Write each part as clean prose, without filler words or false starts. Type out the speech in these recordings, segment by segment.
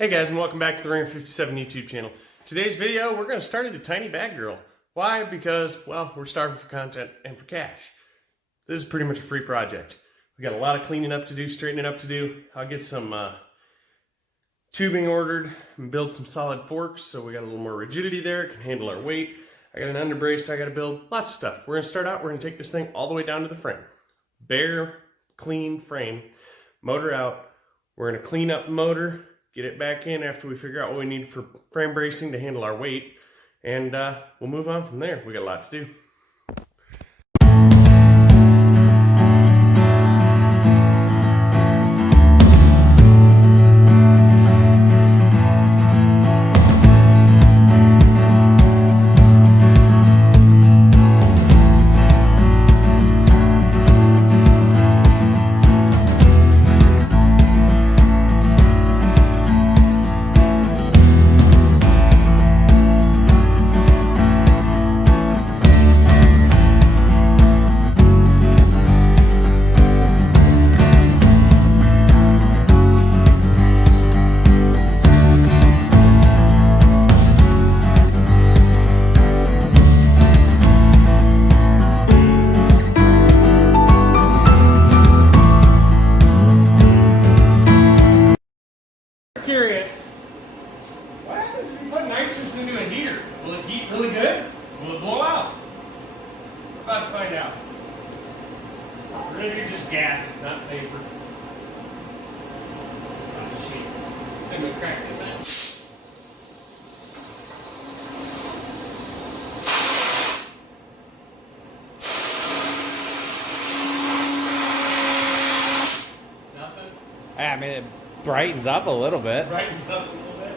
Hey guys, and welcome back to the Ringer 57 YouTube channel. Today's video, we're going to start at a tiny bag grill. Why? Because, well, we're starving for content and for cash. This is pretty much a free project. We got a lot of cleaning up to do, straightening up to do. I'll get some tubing ordered and build some solid forks so we got a little more rigidity there, it can handle our weight. I got an underbrace I got to build, lots of stuff. We're going to start out, we're going to take this thing all the way down to the frame. Bare, clean frame, motor out. We're going to clean up the motor, get it back in after we figure out what we need for frame bracing to handle our weight, and we'll move on from there. We got a lot to do. Curious, what happens if you put nitrous into a heater? Will it heat really good? Will it blow out? We're about to find out. We're going to do just gas, not paper. Oh shit. So I'm going to crack it back. Nothing? I mean, it brightens up a little bit. Brightens up a little bit.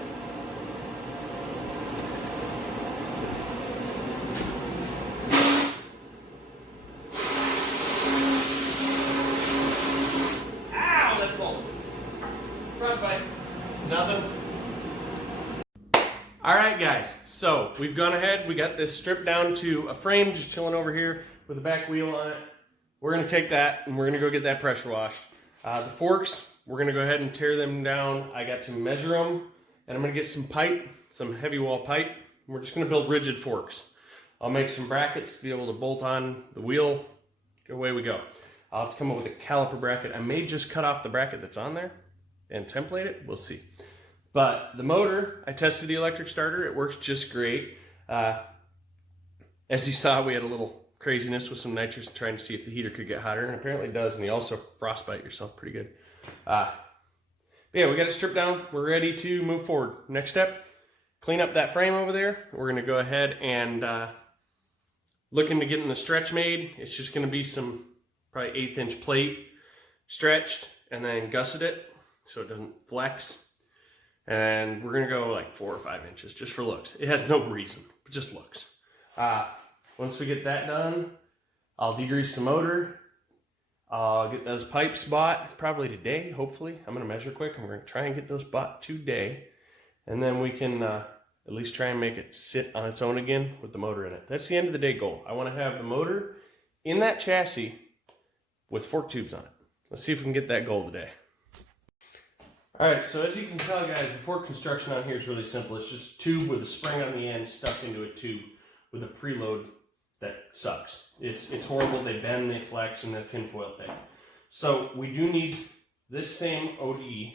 Ow, that's cold. Frostbite. Nothing. Alright guys, so we've gone ahead, we got this stripped down to a frame just chilling over here with a back wheel on it. We're going to take that and we're going to go get that pressure washed. The forks, we're going to go ahead and tear them down. I got to measure them, and I'm going to get some pipe, some heavy wall pipe. We're just going to build rigid forks. I'll make some brackets to be able to bolt on the wheel. Away we go. I'll have to come up with a caliper bracket. I may just cut off the bracket that's on there and template it. We'll see. But the motor, I tested the electric starter. It works just great. As you saw, we had a little craziness with some nitrous trying to see if the heater could get hotter, and apparently it does, and you also frostbite yourself pretty good. But yeah, we got it stripped down. We're ready to move forward. Next step, clean up that frame over there. We're going to go ahead and look into getting the stretch made. It's just going to be some probably 1/8 inch plate stretched and then gusset it so it doesn't flex. And we're going to go like 4 or 5 inches just for looks. It has no reason, but just looks. Once we get that done, I'll degrease the motor. I'll get those pipes bought probably today, hopefully. I'm going to measure quick and we're going to try and get those bought today. And then we can at least try and make it sit on its own again with the motor in it. That's the end of the day goal. I want to have the motor in that chassis with fork tubes on it. Let's see if we can get that goal today. Alright, so as you can tell guys, the fork construction on here is really simple. It's just a tube with a spring on the end stuck into a tube with a preload that sucks. It's horrible. They bend, they flex, and the tinfoil thing. So we do need this same OD.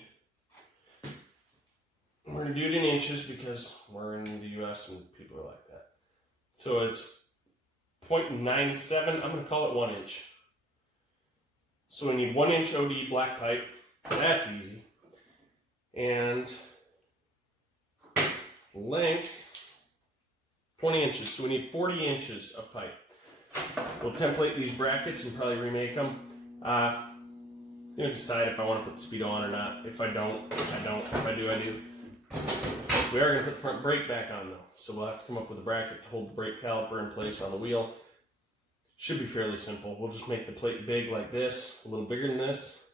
We're going to do it in inches because we're in the US and people are like that. So it's 0.97. I'm going to call it 1 inch. So we need 1 inch OD black pipe. That's easy. And length, 20 inches. So we need 40 inches of pipe. We'll template these brackets and probably remake them. Decide if I want to put the speedo on or not. If I don't, I don't. If I do, I do. We are going to put the front brake back on though. So we'll have to come up with a bracket to hold the brake caliper in place on the wheel. Should be fairly simple. We'll just make the plate big like this, a little bigger than this.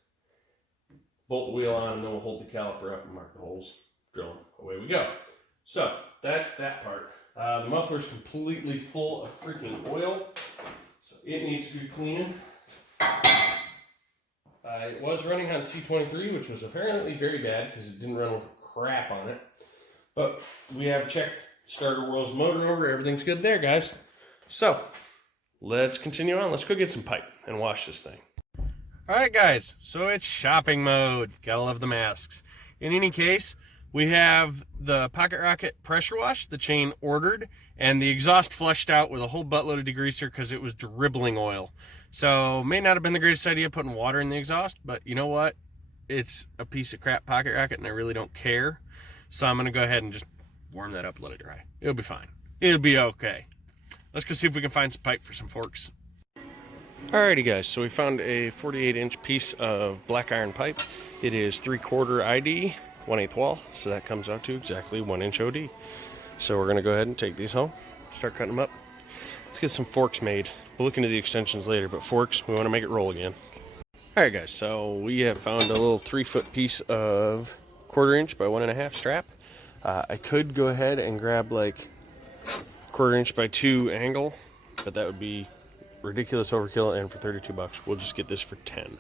Bolt the wheel on, and then we'll hold the caliper up and mark the holes. Drill them. Away we go. So that's that part. The muffler is completely full of freaking oil, so it needs to be cleaned. It was running on C23, which was apparently very bad because it didn't run with crap on it. But we have checked Starter World's motor over. Everything's good there, guys. So let's continue on. Let's go get some pipe and wash this thing. All right, guys. So it's shopping mode. Gotta love the masks. In any case, we have the Pocket Rocket pressure wash, the chain ordered, and the exhaust flushed out with a whole buttload of degreaser because it was dribbling oil. So may not have been the greatest idea putting water in the exhaust, but you know what? It's a piece of crap Pocket Rocket and I really don't care. So I'm gonna go ahead and just warm that up, let it dry. It'll be fine. It'll be okay. Let's go see if we can find some pipe for some forks. Alrighty guys, so we found a 48-inch piece of black iron pipe. It is 3/4 ID, 1/8 wall, so that comes out to exactly 1-inch OD. So we're gonna go ahead and take these home, start cutting them up. Let's get some forks made. We'll look into the extensions later, but forks, we wanna make it roll again. Alright guys, so we have found a little 3-foot piece of 1/4 inch by 1.5 strap. I could go ahead and grab like 1/4 inch by 2 angle, but that would be ridiculous overkill, and for 32 bucks, we'll just get this for 10.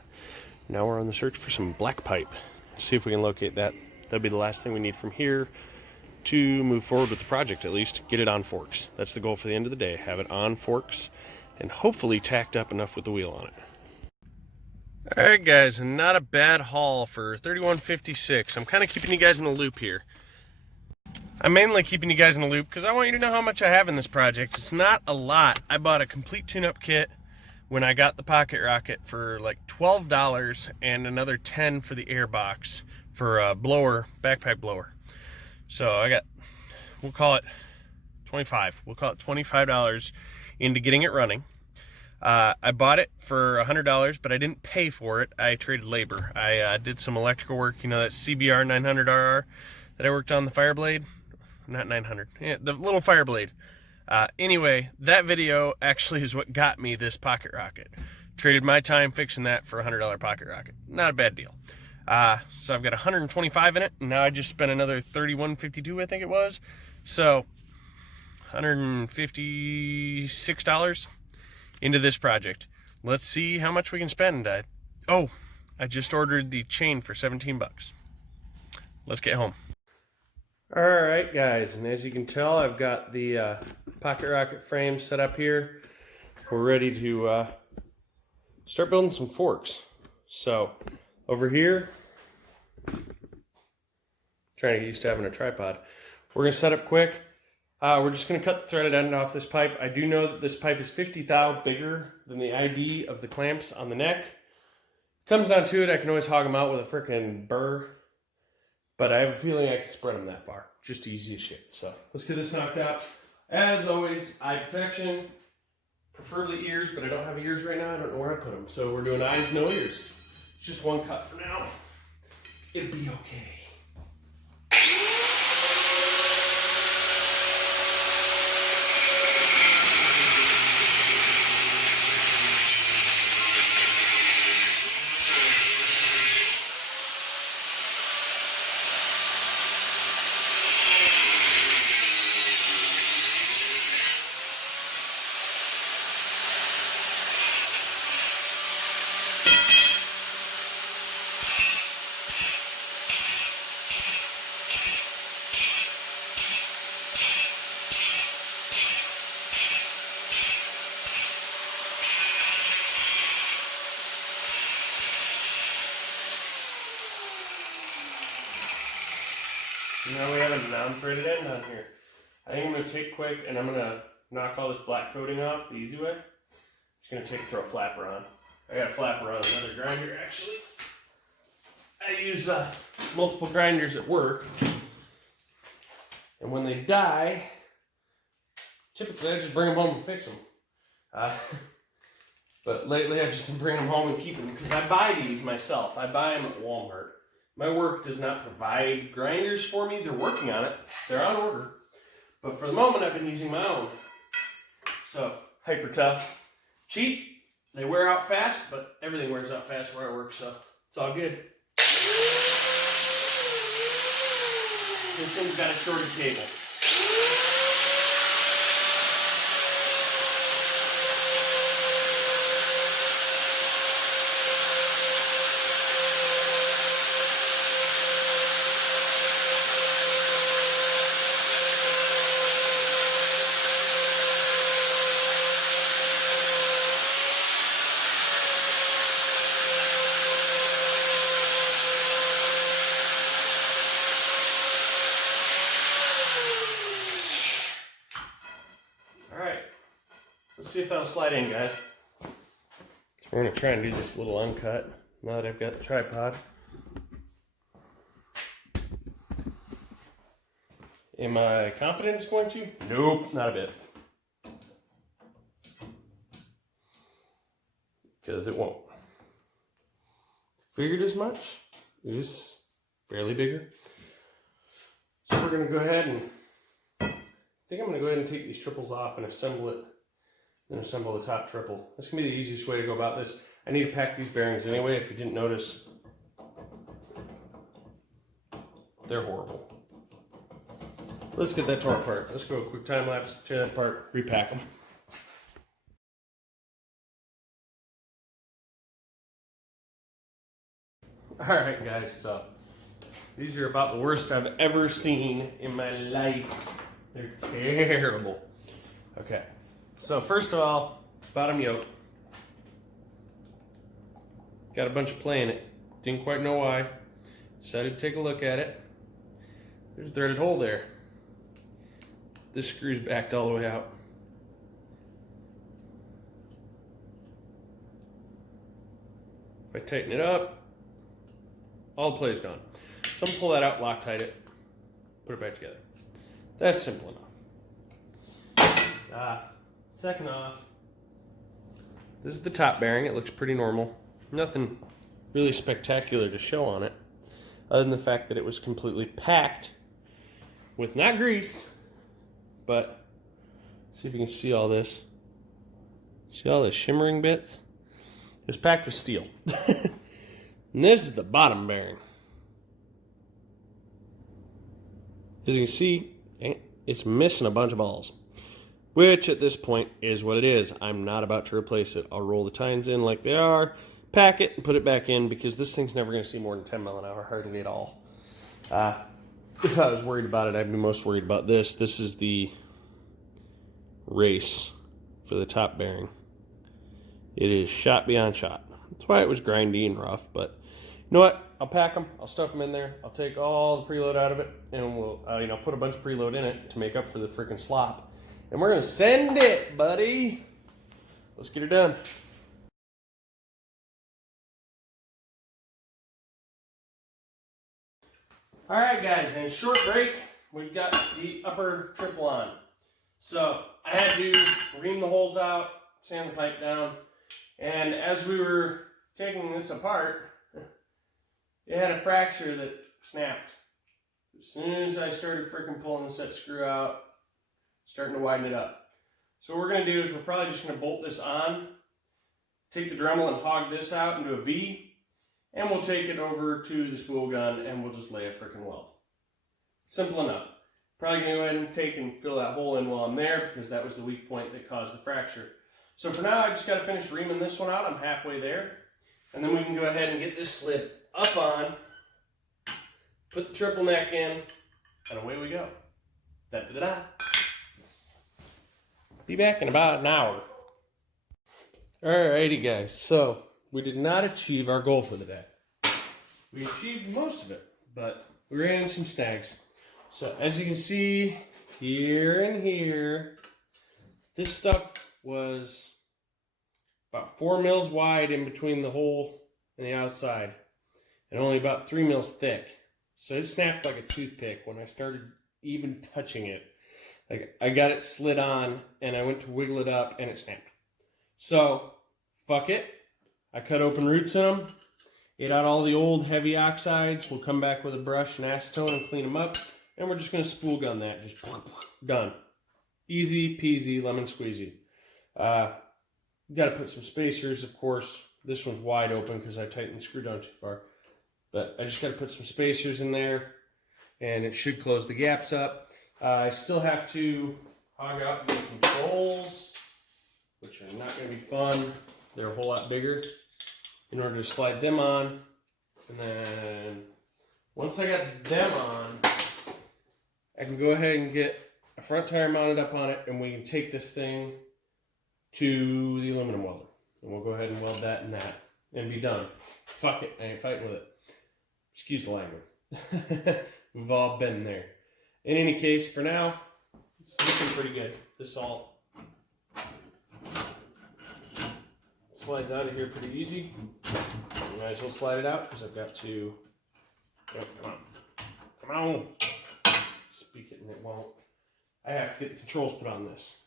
Now we're on the search for some black pipe. See if we can locate that. That'll be the last thing we need from here to move forward with the project, at least. Get it on forks. That's the goal for the end of the day. Have it on forks and hopefully tacked up enough with the wheel on it. All right, guys, not a bad haul for $31.56. I'm kind of keeping you guys in the loop here. I'm mainly keeping you guys in the loop because I want you to know how much I have in this project. It's not a lot. I bought a complete tune-up kit when I got the Pocket Rocket for like $12 and another $10 for the air box for a blower, backpipe blower. So I got, we'll call it $25. We'll call it $25 into getting it running. I bought it for $100, but I didn't pay for it. I traded labor. I did some electrical work, you know, that CBR 900RR that I worked on the Fireblade. Not 900, yeah, the little Fireblade. Anyway, that video actually is what got me this Pocket Rocket. Traded my time fixing that for a $100 Pocket Rocket. Not a bad deal. So I've got 125 in it, and now I just spent another $31.52, I think it was. So $156 into this project. Let's see how much we can spend. I just ordered the chain for 17 bucks. Let's get home. All right, guys, and as you can tell, I've got the Pocket Rocket frame set up here. We're ready to start building some forks. So over here, trying to get used to having a tripod. We're gonna set up quick. We're just gonna cut the threaded end off this pipe. I do know that this pipe is 50 thou bigger than the ID of the clamps on the neck. Comes down to it, I can always hog them out with a frickin' burr. But I have a feeling I can spread them that far. Just easy as shit. So let's get this knocked out. As always, eye protection. Preferably ears, but I don't have ears right now. I don't know where I put them. So we're doing eyes, no ears. It's just one cut for now. It'll be okay. Now we have a non-threaded end on here. I think I'm going to take quick and I'm going to knock all this black coating off the easy way. Just going to throw a flapper on. I got a flapper on another grinder actually. I use multiple grinders at work. And when they die, typically I just bring them home and fix them. But lately I've just been bringing them home and keeping them because I buy these myself. I buy them at Walmart. My work does not provide grinders for me. They're working on it. They're on order. But for the moment, I've been using my own. So, hyper tough. Cheap. They wear out fast, but everything wears out fast where I work, so it's all good. This thing's got a shorter cable. see if that'll slide in, guys. So we're gonna try and do this little uncut now that I've got the tripod. Am I confident it's going to? Nope, not a bit. Because it won't. Figured as much. It is barely bigger. So we're going to go ahead and, I think I'm going to go ahead and take these triples off and assemble it, then assemble the top triple. That's going to be the easiest way to go about this. I need to pack these bearings anyway, if you didn't notice. They're horrible. Let's get that torn apart. Let's go a quick time lapse, tear that apart, repack them. Alright guys, so these are about the worst I've ever seen in my life. They're terrible. Okay, so first of all, bottom yoke. Got a bunch of play in it. Didn't quite know why. Decided to take a look at it. There's a threaded hole there. This screw's backed all the way out. If I tighten it up, all the play's gone. So I'm gonna pull that out, Loctite it, put it back together. That's simple enough. Second off, this is the top bearing. It looks pretty normal. Nothing really spectacular to show on it, other than the fact that it was completely packed with not grease, but see if you can see all this. See all the shimmering bits? It was packed with steel. And this is the bottom bearing. As you can see, it's missing a bunch of balls, which at this point is what it is. I'm not about to replace it. I'll roll the tines in like they are, pack it, and put it back in, because this thing's never going to see more than 10 mile an hour, hardly at all. If I was worried about it, I'd be most worried about this. This is the race for the top bearing. It is shot beyond shot. That's why it was grindy and rough, but you know what? I'll pack them. I'll stuff them in there. I'll take all the preload out of it, and we'll put a bunch of preload in it to make up for the freaking slop. And we're gonna send it, buddy. Let's get it done. All right, guys. In a short break, we've got the upper triple on. So I had to ream the holes out, sand the pipe down, and as we were taking this apart, it had a fracture that snapped. As soon as I started freaking pulling the set screw out, starting to widen it up. So what we're going to do is we're probably just going to bolt this on, take the Dremel and hog this out into a V, and we'll take it over to the spool gun and we'll just lay a freaking weld. Simple enough. Probably going to go ahead and take and fill that hole in while I'm there, because that was the weak point that caused the fracture. So for now, I just got to finish reaming this one out. I'm halfway there. And then we can go ahead and get this slid up on, put the triple neck in, and away we go. Da-da-da-da. Be back in about an hour. Alrighty guys, so we did not achieve our goal for the day. We achieved most of it, but we ran into some snags. So as you can see, here and here, this stuff was about 4 mils wide in between the hole and the outside, and only about 3 mils thick. So it snapped like a toothpick when I started even touching it. Like, I got it slid on and I went to wiggle it up and it snapped. So fuck it. I cut open roots in them, ate out all the old heavy oxides. We'll come back with a brush and acetone and clean them up, and we're just going to spool gun that. Just done. Easy peasy lemon squeezy. Got to put some spacers, of course. This one's wide open because I tightened the screw down too far. But I just got to put some spacers in there, and it should close the gaps up. I still have to hog out the controls, which are not going to be fun. They're a whole lot bigger in order to slide them on. And then once I got them on, I can go ahead and get a front tire mounted up on it, and we can take this thing to the aluminum welder. And we'll go ahead and weld that and that and be done. Fuck it, I ain't fighting with it. Excuse the language. We've all been there. In any case, for now, it's looking pretty good. This all slides out of here pretty easy. You might as well slide it out because I've got to. Yep, come on. Speak it and it won't. I have to get the controls put on this.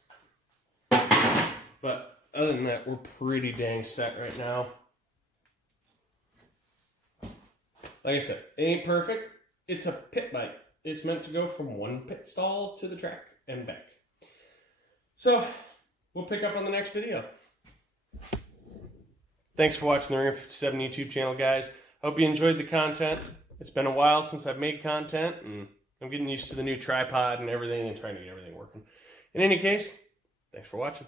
But other than that, we're pretty dang set right now. Like I said, it ain't perfect. It's a pit bike. It's meant to go from one pit stall to the track and back. So, we'll pick up on the next video. Thanks for watching the Ringer 57 YouTube channel, guys. Hope you enjoyed the content. It's been a while since I've made content, and I'm getting used to the new tripod and everything and trying to get everything working. In any case, thanks for watching.